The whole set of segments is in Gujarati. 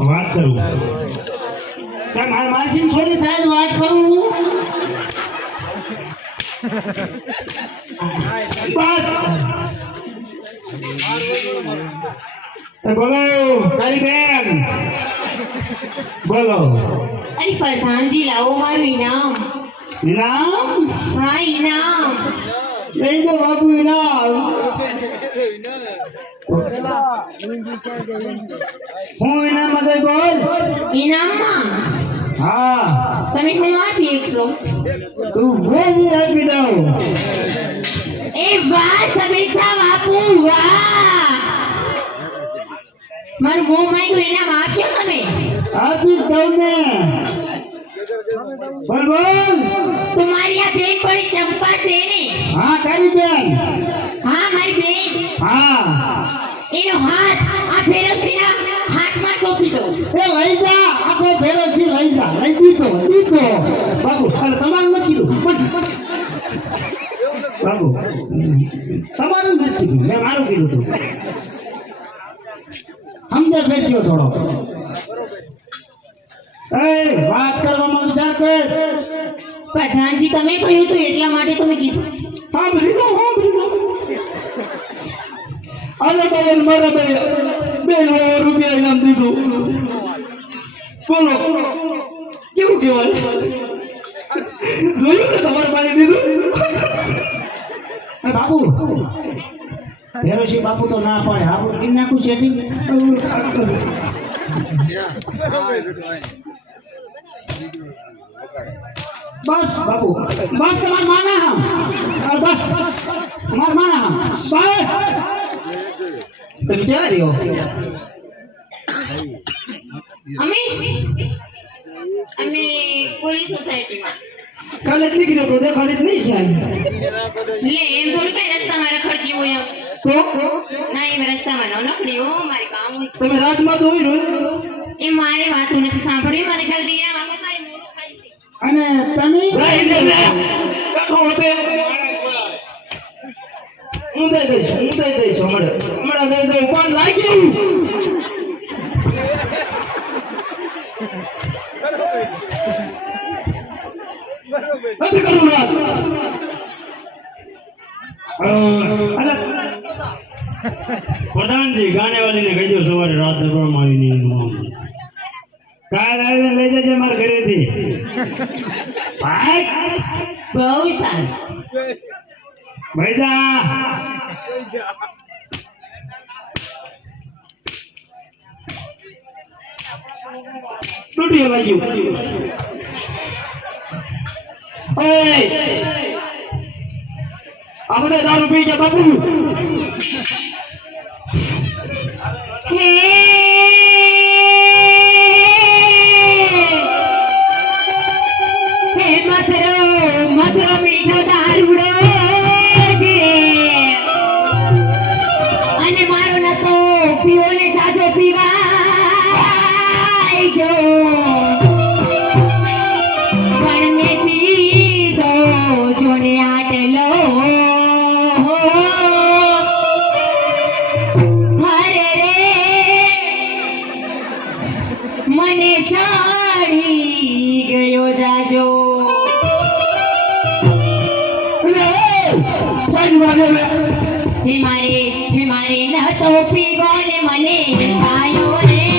વાત કરું મારી છોડી થાય વાત કરું બોલો તારી બેન બોલો अरे प्रधान जी लाओ मारू इनाम इनाम हाँ इनाम नहीं तो बाबू इनाम हूँ इनाम मत बोल इनाम मां हाँ તમે હું આપી 100 तू बोल આપી દઉં એ વાહ સમીક્ષા બાપુ વાહ મારું મોં માંગ્યું ઇનામ આપશો તમે આપી દઉં ને બોલ બોલ તમારી આ બેન પડી ચંપા છે ને हाँ तारी बेन હા મારી બેન हाँ એનો હાથ આ ફેરવસીના હાથમાં સોંપી દો એ લઈ જા આખો ભેરો છે લઈ જા લઈ દીધો બાબુ અરે તમારું નથી કીધું બાબુ તમારું નથી કીધું મેં મારું કીધું તું સમજે બેઠ્યો થોડો એ વાત કરવામાં વિચાર કર પ્રધાનજી તમે કહ્યું તો એટલા માટે તમે કીધું હા બ્રિઝો અરે બેન મારા બેન રૂપિયા ઇનામ દીધું બોલો કેવું કહેવાય જોયું ને તમારે પાસે દીધું બાપુ ફેરોશી બાપુ તો ના પાડે આપણું કિન નાખું છે બસ બાપુ બસ તમારે માના હમ બસ તમારે માના હમ બસ તમે ક્યાં રહ્યો અમે પોલીસ સોસાયટીમાં કાલે જ નીકળ્યો તો દેખાડી જ નહીં જાય લે એમ થોડું કઈ રસ્તામાં રખડતી હોય તો ના એમ રસ્તામાં ન નખડી હો મારે કામ હોય તમે રાજમાં તો હોય રોજ એ મારે વાતો નથી સાંભળવી મને જલ્દી ઇનામ આપો મારે મોડું થાય છે અને તમે કાકો હોતે હું દઈ દઈશ હમણાં દઈ દઉં પણ લાગ્યું નથી કરું રાત प्रधान जी गाने वाली ने कही दो सवारे रात दरबार में नहीं कार आवे ले जाजे मार घरे थी भाई બહુ સારું भाई जा टूटी वाली ओए આપણે દારૂ પી ગયા બાપુ હે મધુરો મીઠો દારૂડો છે અને મારો નતો પીવો ને જાજો પીવાય ગયો પણ મેં પીધો જોને આટલો હરે રે મને ચડી ગયો જાજો હે મારે ન તો પીવો ને મને પાયો રે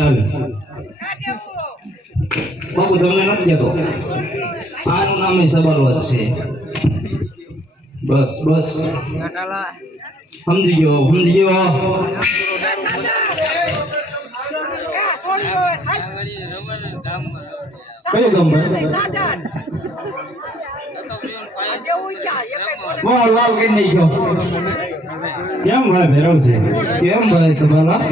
હાલ બાપુ તમને નથી કહેતો આનું નામ સબાલવત છે બસ બસ સમજી ગયો કયું ગામ ભાઈ વાહ વાહ કે નહીં ગયો કેમ ભાઈ ભેરવ છે કેમ ભાઈ સબાલા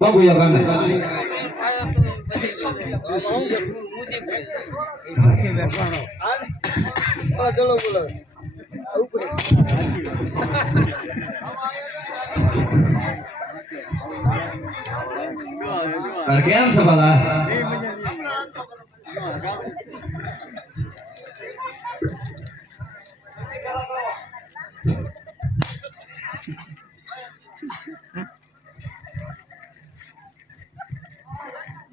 બાબુ યા કાને ચલો બોલો કેમ સબાલા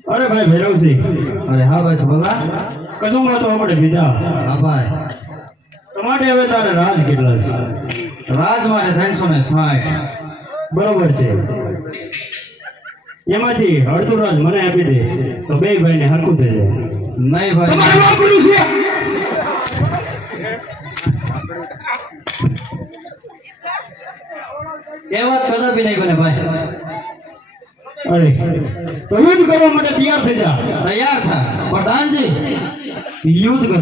અરે ભાઈ ભૈરવસિંહ અરે હા ભાઈ સબલા કશું તો આપણે બીજા હા ભાઈ તમારે હવે તારે રાજ કેટલા છે રાજ મારે 360 બરોબર છે એમાંથી અડધું રાજ મને આપી દે તો બે ભાઈને હરખું થઈ જાય નહીં ભાઈ તમારું બાપુનું છે એ વાત કદાપી નહીં બને ભાઈ અરે તો યુદ્ધ કરવા માટે તૈયાર થઈ જા તૈયાર થા પ્રધાનજી યુદ્ધ કરો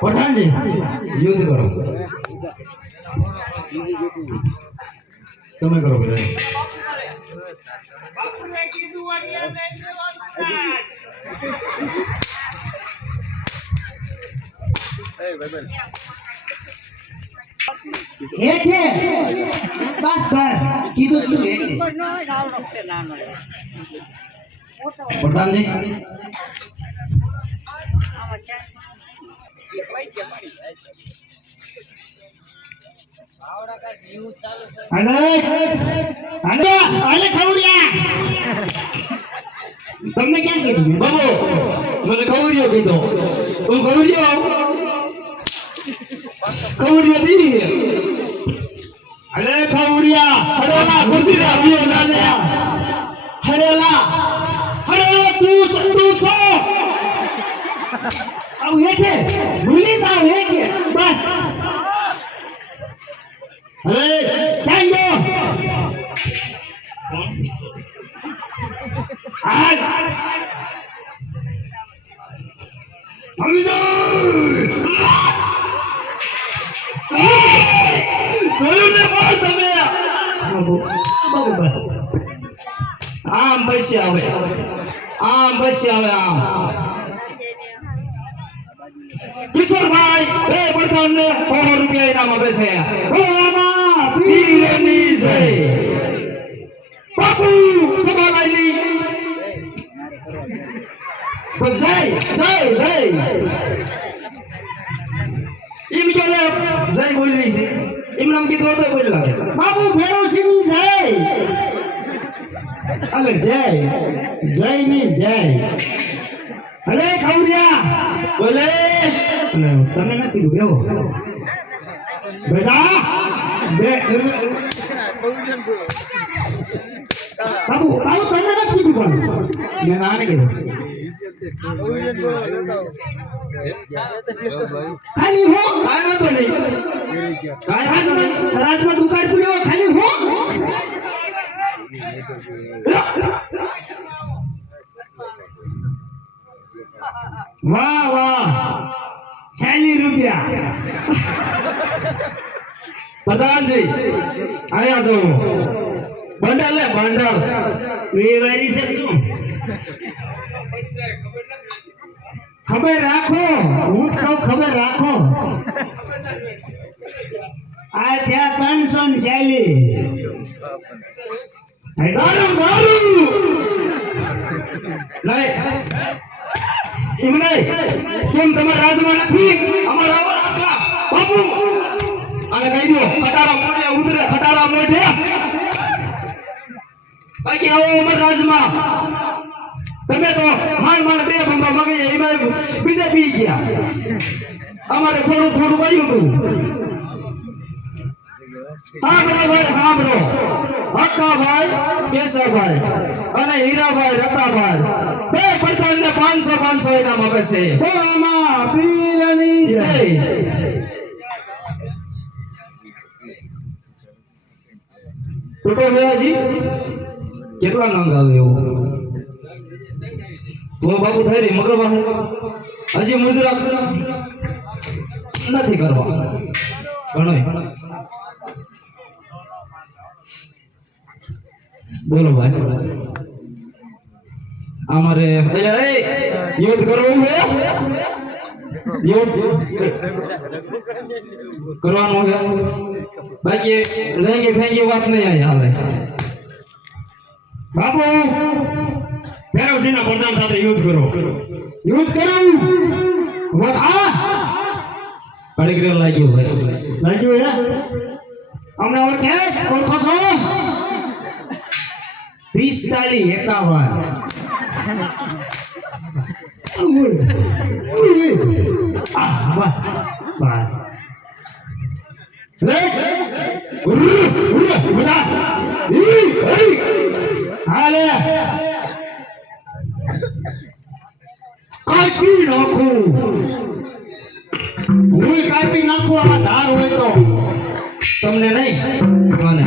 પ્રધાનજી યુદ્ધ કરો તમે કરો બધા હેઠે બસ બસ કીધું તું હેઠે પ્રધાનજી અલે ખવડિયા તમને ક્યાં કીધું બાબુ મને ખવડિયો કીધો હું ખવડિયો દી અલે ખવડિયા હરેલા ગુરદીરા વિયો દાદા હરેલા તું છો આવ હેઠે ભૂલી જાવ હેઠે બસ અરે ક્યાં ગયો આમ બસ આવે આમ કિશોરભાઈ બે પ્રધાન ને 100 રૂપિયા ઇનામ આપે છે ભોળાના પીરની જય બાપુ સબાલાઈની જય એમ કે જય બોલવી છે એમ નામ કીધું તો બોલવા બાપુ ભેરોસિંહની જય અલે જય ની જય અલે ખવડિયા બોલે તમને નથી કીધું બેહો બેટા બાબુ તમને નથી કીધું પણ મેં નાને કીધું ખાલી હો કાઈ વાંધો નહીં રાજમાં દુકાન પડ્યો ખાલી હો વાહ વાહ 40 રૂપિયા પ્રધાનજી આયા જો બંડલ લે બંડલ વેવારી છે શું ખબર રાખો હું તો ખબર રાખો આ થયા 340 દારૂ નહીં એમ નહીં કેમ તમારા રાજમાં નથી અમારા બાપુ અને કહી દો ખટારા મોઢે ઉતરે ખટારા મોઢે બાકી આવો અમારા રાજમાં તમે તો માંડ બે બંબા ગઈ એમાં બીજા પી ગયા અમારે થોડું થોડું વાયું હતું હા ભાઈ હા બ્રો હક્કાભાઈ કેશવભાઈ અને હીરાભાઈ રતાભાઈ બે પ્રધાનને 500 ઇનામ આપે છે બોલામાં પીરની જય ટોટો વેજી કેટલા નંગ આવે એવો તો બાપુ થઈ રહી મગરમાં હજી મુજરા નથી કરવા ઘણો બોલો ભાઈ અમારે યુદ્ધ કરવું છે યુદ્ધ કરવાનું છે બાકી રેંગી ફેંગી વાત નહીં આવી હાલે બાપુ ભૈરવસિંહના પ્રધાન સાથે યુદ્ધ કરો યુદ્ધ કરું વોટ આ કડીગ્રેલ લાગ્યું હે અમને ઓળખે ઓળખો છો 45 કાપી નાખું આ ધાર હોય તો તમને નહીં મને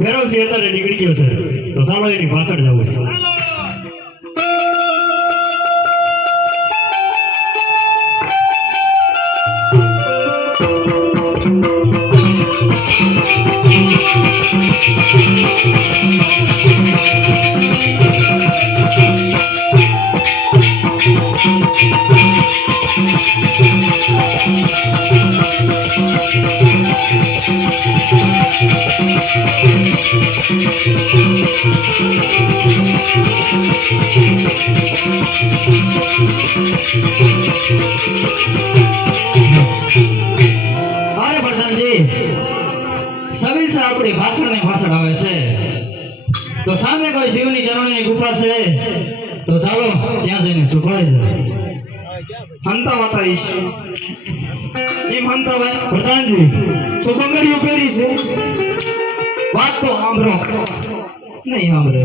ભૈરવસિંહ અત્યારે નીકળી ગયો છે તો સામાજિકની પાછળ જવું છે અરે પ્રધાનજી સબીલ સા આપણી ભાષણ ની ભાષણ આવે છે તો સામે કોઈ શિવની ચરણોની ગુફા છે તો ચાલો ત્યાં જઈને સુખવાઈ જાય હંતા માતા ઈશ એમ હંતા ભાઈ પ્રધાનજી જો બંગડીઓ પહેરી છે વાત તો સાંભળો નહીં સાંભળે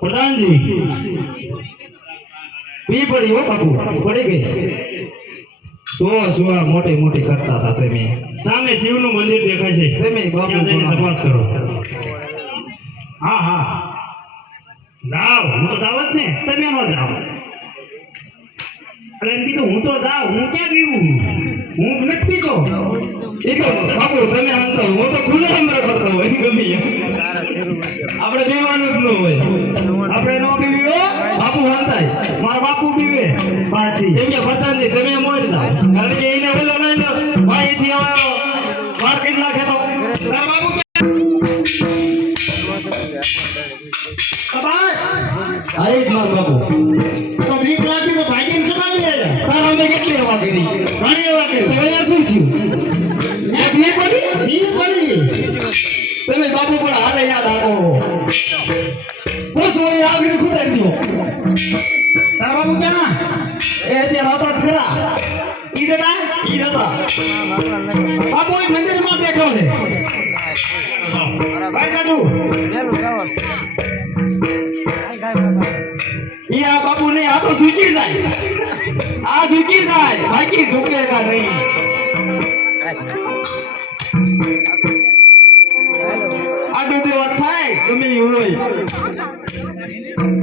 પ્રધાનજી પી પડી હો બાપુ પડી ગઈ તો સુવા મોટી મોટી કરતા હતા તમે સામે શિવનું મંદિર દેખાય છે તમે ત્યાં જઈને તપાસ કરો હા હા જાઓ હું તો જાવ જ ને તમે ન જાઓ અરે એમ કીધું હું તો જાઉં હું ક્યાં પીવું હું નથી પીતો એ તો બાપુ તમે આનતો હું તો ખુલ્લે હમણાં કરતો હોય ગમે આપણે પીવાનું જ ન હોય આપણે ન પીવી હો બાપુ વાંધાય મારા બાપુ પીવે પાછી એમ કે પ્રધાનજી તમે મોર જાઓ કારણ કે એને ઓલો નહીં ને ભાઈ થી આવ્યો માર કેટલા ખેતો તારા બાપુ આઈ જ માર બાપુ તો ભીખ લાગી તો ભાગીને ચડાવી લે તારા અમે કેટલી હવા કરી ઘણી હવા કરી તો અહીંયા શું થયું એક ભીખ પડી તમે બાપુ પણ હારે યાદ રાખો બસ ઓય આગળ ખુદાઈ દો તારા બાપુ ક્યાં એ અત્યારે હતા જ ખરા ઈ હતા બાપુ એ મંદિરમાં બેઠો છે ભાઈ કાઢું ઈ આ બાપુ નહીં આ તો ઝૂકી જાય આ ઝૂકી જાય બાકી ઝૂકેગા નહીં આડું દેવા થાય ગમે ઈ હોય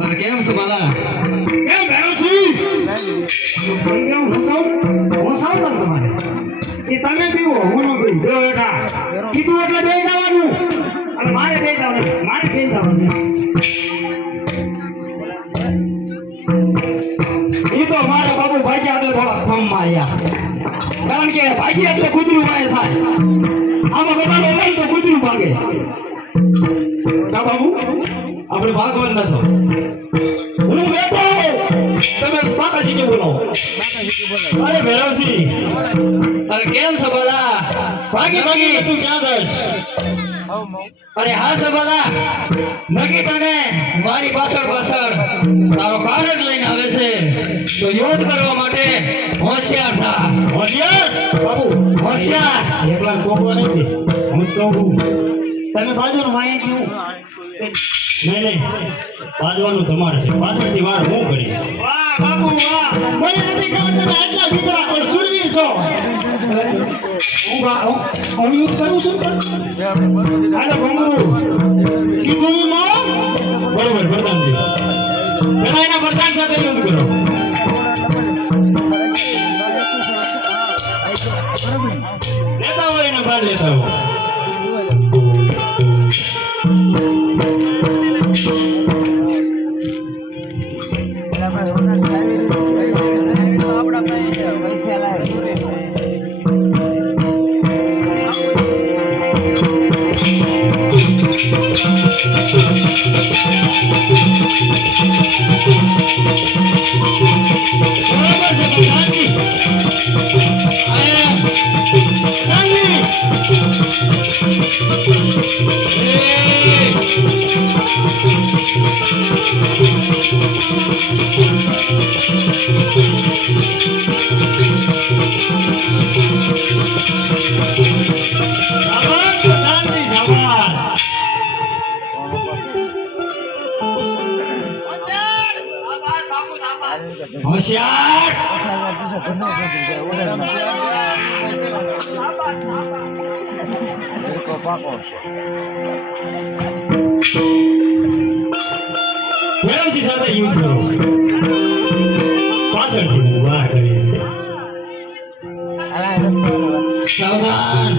અરે કેમ છે બાલા કેમ ભેરો છું કેમ હસાવ તમ તમારે એ તમે પીવો હું ન પીવું બે બેઠા કીધું એટલે બે જવાનું અને મારે બે જવાનું એ તો મારા બાપુ ભાગ્યા એટલે થોડા ફોર્મમાં આવ્યા કારણ કે ભાગ્યા એટલે કૂતરું વાય થાય આમાં બધાનો નહીં તો કૂતરું ભાગે કા બાબુ આપણે ભાગવાનું નતો હું બેઠો તમે માતાજી કે બોલાવો અરે ભૈરવસિંહ અરે કેમ છે બાલા ભાગી તું ક્યાં જાય અરે હા છે બાલા નગી તને મારી પાછળ તારો કાર્ડ જ લઈને આવે છે તો યુદ્ધ કરવા માટે હોશિયાર થા હોશિયાર બાબુ હોશિયાર એકલા કોકો નથી હું તો કહું તમે બાજુનું વાય ક્યું નહીં બાજવાનું તમારે છે પાછળથી વાર હું કરીશ વાહ બાબુ વાહ મને નથી ખબર તમે આટલા દીકરા પણ સુરવીર છો હું યુદ્ધ કરું છું હાલો ભંગરું કીધું માં બરોબર પ્રધાનજી પેલા એના પ્રધાન સાથે યુદ્ધ કરો લેતા હોય એના બહાર લેતા હોય હોશિયાર ભૈરવસિંહ સાથે યુદ્ધ કરો પાછળથી હું વાર કરીશ સાવધાન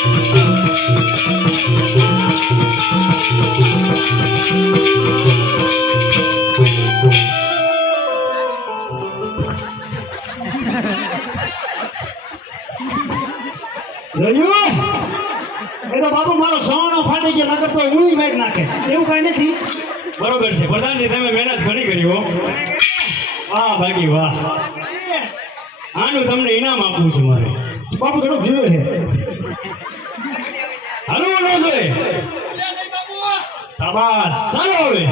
જોયું? એ તો બાપુ મારો સોનો ફાટી ગયો નકર તો હું મેક નાખે એવું કઈ નથી. બરોબર છે પ્રધાનજી, તમે મહેનત ઘણી કરી હો. વાહ બાકી વાહ. આનું તમને ઇનામ આપવું છે મારે. બાપુ થોડુંક જોયું છે. હલવો ન જોઈએ. શાબાશ, ચાલો હવે.